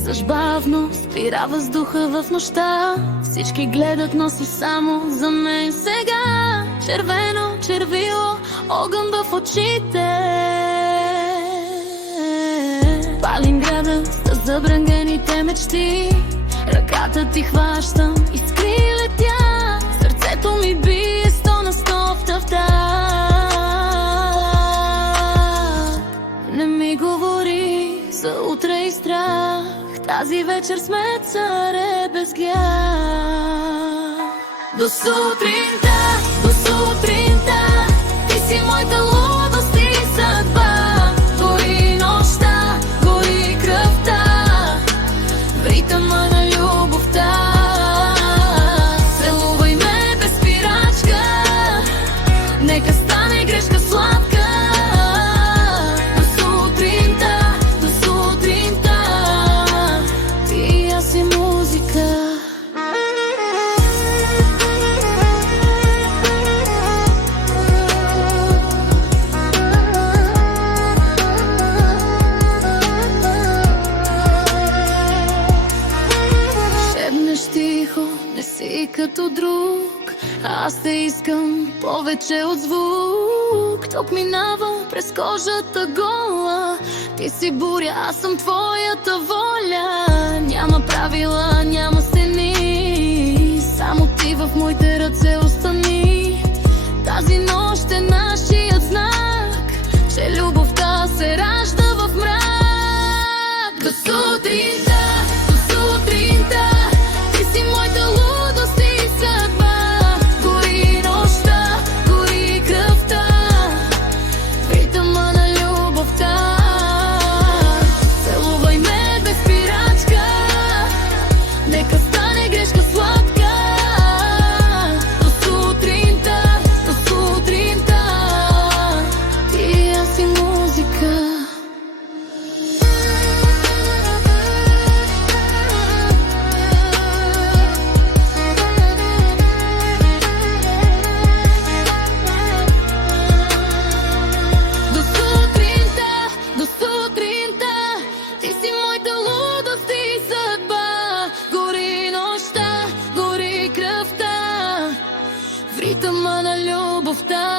Слизаш бавно, спира въздуха в нощта. Всички гледат, но си само за мен сега. Червено, червило, огън в очите. Палим града с забранените мечти. Ръката ти хващам, искри летя. Сърцето ми бие 100 на 100 в тъфта. Не ми говори за утре и страх. Тази вечер сме царе без гях. До сутринта, до сутринта, ти си моята лудост и съдба. Гори нощта, гори кръвта, в ритъма на любовта. Целувай ме без спирачка, нека стане грешка сладка. Не си като друг, аз те искам повече от звук. Ток минава през кожата гола, ти си буря, аз съм твоята воля. Няма правила, няма стени, само ти в моите ръце остани. Тази нощ е нашият знак, че любовта се ражда в мрак. До сутринта, до сутринта, ти си моята лудост и съдба. Гори нощта, гори кръвта, в ритъма на любовта. Целувай ме без спирачка, нека стане грешка сладка. До сутринта, до сутринта, ти аз и музика. В ритъма на любовта.